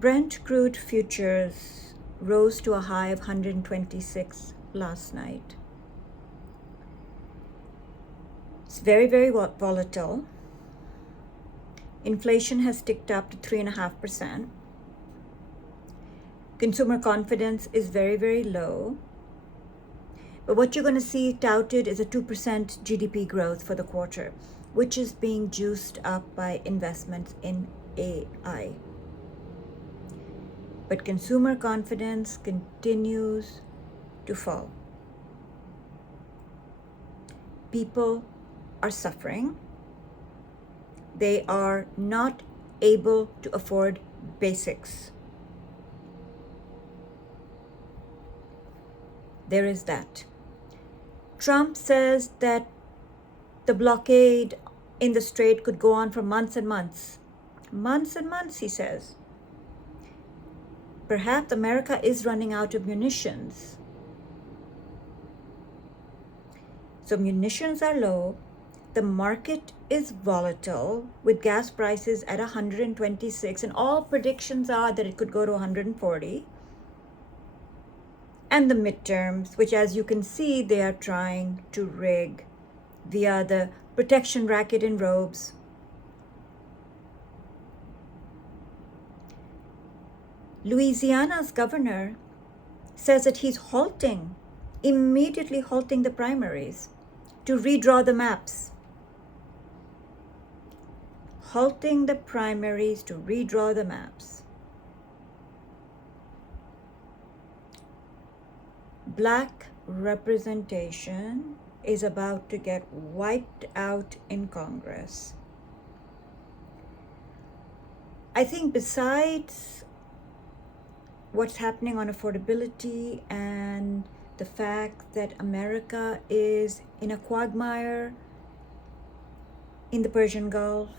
Brent crude futures rose to a high of 126 last night. It's very, very volatile. Inflation has ticked up to 3.5%. Consumer confidence is very, very low. But what you're going to see touted is a 2% GDP growth for the quarter, which is being juiced up by investments in AI. But consumer confidence continues to fall. People are suffering. They are not able to afford basics. There is that. Trump says that the blockade in the strait could go on for months and months. Months and months, he says. Perhaps America is running out of munitions. So munitions are low. The market is volatile with gas prices at 126, and all predictions are that it could go to 140. And the midterms, which as you can see, they are trying to rig via the protection racket in robes. Louisiana's governor says that he's immediately halting the primaries to redraw the maps. Halting the primaries to redraw the maps. Black representation is about to get wiped out in Congress. I think besides what's happening on affordability and the fact that America is in a quagmire in the Persian Gulf,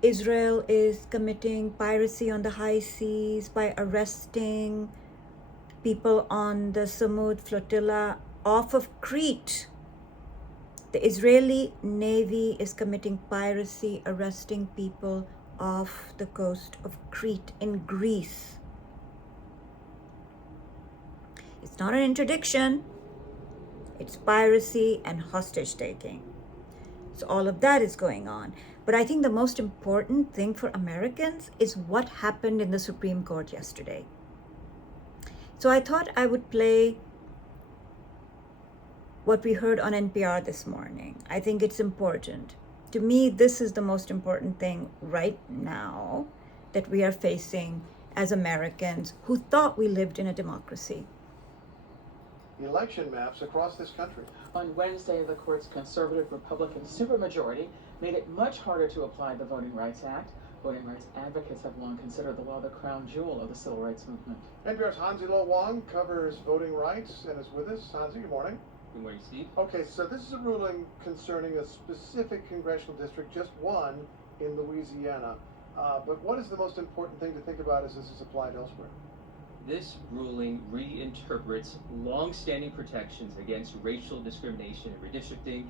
Israel is committing piracy on the high seas by arresting people on the Samud flotilla off of Crete. The Israeli Navy is committing piracy, arresting people off the coast of Crete in Greece. It's not an interdiction, it's piracy and hostage taking. So all of that is going on. But I think the most important thing for Americans is what happened in the Supreme Court yesterday. So I thought I would play what we heard on NPR this morning. I think it's important. To me, this is the most important thing right now that we are facing as Americans who thought we lived in a democracy. Election maps across this country. On Wednesday, the court's conservative Republican supermajority made it much harder to apply the Voting Rights Act. Voting rights advocates have long considered the law the crown jewel of the civil rights movement. NPR's Hansi Lo Wang covers voting rights and is with us. Hansi, good morning. Good morning, Steve. Okay, so this is a ruling concerning a specific congressional district, just one in Louisiana. But what is the most important thing to think about as this is applied elsewhere? This ruling reinterprets long-standing protections against racial discrimination and redistricting,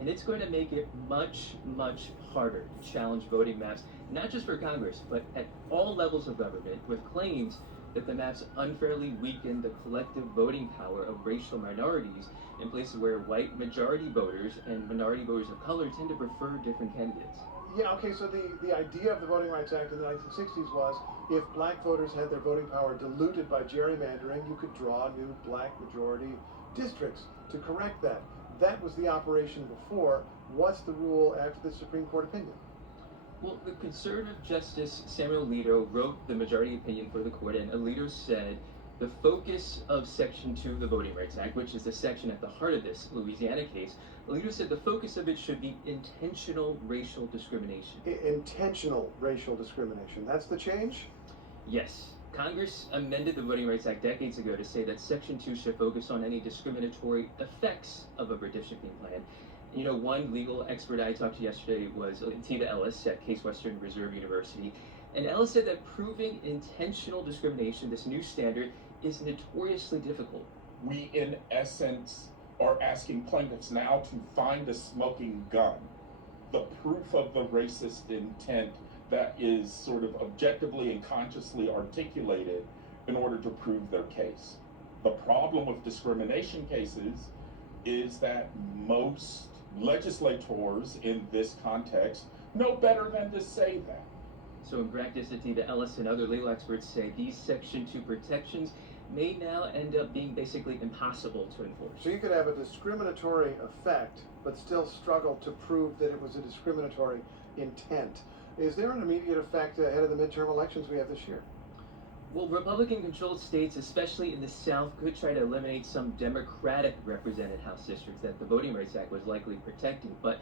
and it's going to make it much, much harder to challenge voting maps, not just for Congress, but at all levels of government, with claims that the maps unfairly weaken the collective voting power of racial minorities in places where white majority voters and minority voters of color tend to prefer different candidates. Yeah, okay, so the idea of the Voting Rights Act in the 1960s was if black voters had their voting power diluted by gerrymandering, you could draw new black majority districts to correct that. That was the operation before. What's the rule after the Supreme Court opinion? Well, the conservative Justice Samuel Alito wrote the majority opinion for the court, and Alito said the focus of Section 2 of the Voting Rights Act, which is the section at the heart of this Louisiana case, Alito said the focus of it should be intentional racial discrimination. Intentional racial discrimination. That's the change? Yes. Congress amended the Voting Rights Act decades ago to say that Section 2 should focus on any discriminatory effects of a redistricting plan. You know, one legal expert I talked to yesterday was Tiva Ellis at Case Western Reserve University. And Ellis said that proving intentional discrimination, this new standard, is notoriously difficult. We, in essence, are asking plaintiffs now to find a smoking gun, the proof of the racist intent that is sort of objectively and consciously articulated in order to prove their case. The problem with discrimination cases is that most legislators in this context know better than to say that. So in practice, Ativa Ellis and other legal experts say these Section 2 protections may now end up being basically impossible to enforce. So you could have a discriminatory effect, but still struggle to prove that it was a discriminatory intent. Is there an immediate effect ahead of the midterm elections we have this year? Well, Republican-controlled states, especially in the South, could try to eliminate some Democratic-represented House districts that the Voting Rights Act was likely protecting. But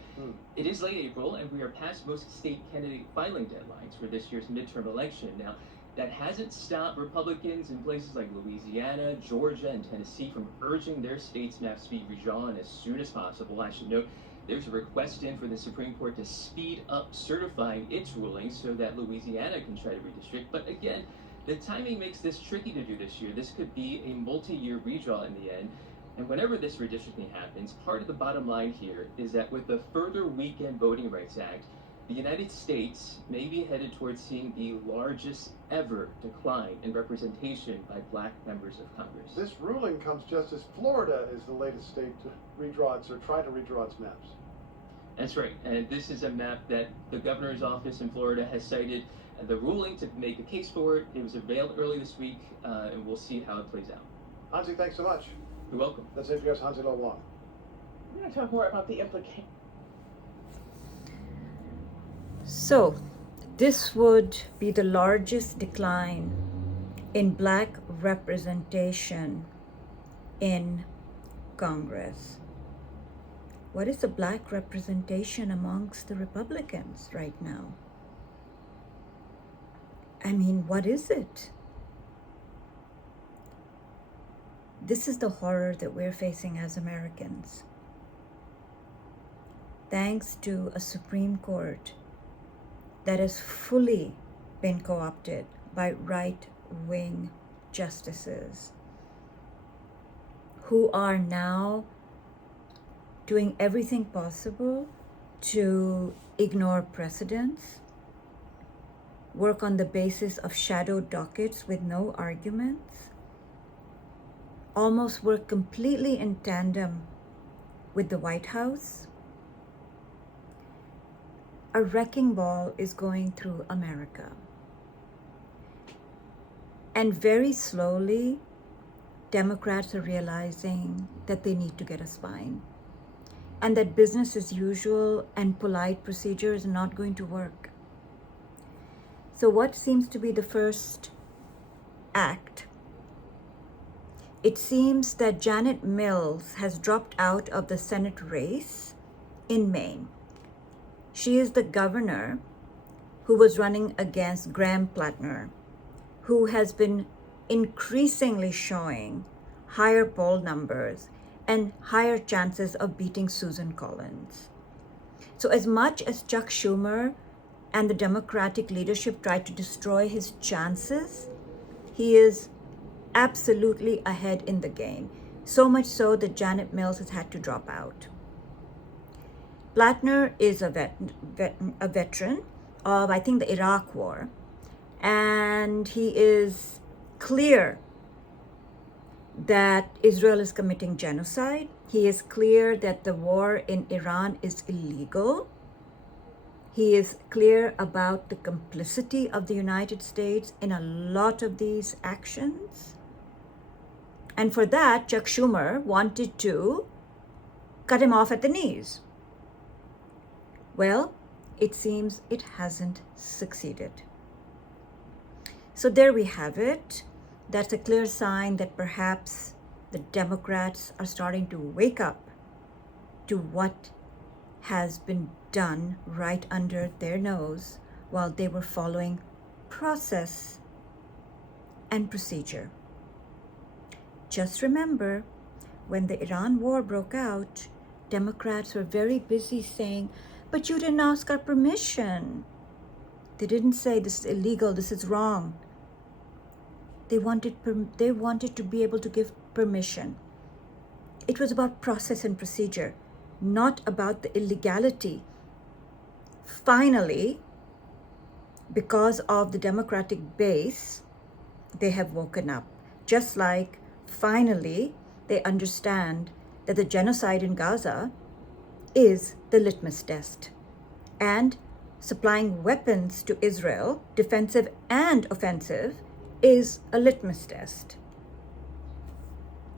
it is late April, and we are past most state candidate filing deadlines for this year's midterm election. Now, that hasn't stopped Republicans in places like Louisiana, Georgia, and Tennessee from urging their states' maps to be redrawn as soon as possible. I should note, there's a request in for the Supreme Court to speed up certifying its ruling so that Louisiana can try to redistrict. But again, the timing makes this tricky to do this year. This could be a multi-year redraw in the end. And whenever this redistricting happens, part of the bottom line here is that with the further weakened Voting Rights Act, the United States may be headed towards seeing the largest ever decline in representation by black members of Congress. This ruling comes just as Florida is the latest state to redraw its or try to redraw its maps. That's right. And this is a map that the governor's office in Florida has cited the ruling to make a case for it. It was unveiled early this week, and we'll see how it plays out. Hansi, thanks so much. You're welcome. That's NPR's Hansi Lo Wang. We're going to talk more about the implications. So, this would be the largest decline in black representation in Congress. What is the black representation amongst the Republicans right now? I mean, what is it? This is the horror that we're facing as Americans. Thanks to a Supreme Court that has fully been co-opted by right-wing justices who are now doing everything possible to ignore precedents, work on the basis of shadow dockets with no arguments, almost work completely in tandem with the White House. A wrecking ball is going through America. And very slowly, Democrats are realizing that they need to get a spine and that business as usual and polite procedure is not going to work. So what seems to be the first act? It seems that Janet Mills has dropped out of the Senate race in Maine. She is the governor who was running against Graham Plattner, who has been increasingly showing higher poll numbers and higher chances of beating Susan Collins. So as much as Chuck Schumer and the Democratic leadership tried to destroy his chances, he is absolutely ahead in the game. So much so that Janet Mills has had to drop out. Plattner is a veteran of, I think, the Iraq War, and he is clear that Israel is committing genocide. He is clear that the war in Iran is illegal. He is clear about the complicity of the United States in a lot of these actions. And for that, Chuck Schumer wanted to cut him off at the knees. Well, it seems it hasn't succeeded. So there we have it. That's a clear sign that perhaps the Democrats are starting to wake up to what has been done right under their nose while they were following process and procedure. Just remember, when the Iran war broke out, Democrats were very busy saying, "But you didn't ask our permission." They didn't say this is illegal, this is wrong. They wanted to be able to give permission. It was about process and procedure, not about the illegality. Finally, because of the Democratic base, they have woken up. Just like finally they understand that the genocide in Gaza is the litmus test. And supplying weapons to Israel, defensive and offensive, is a litmus test.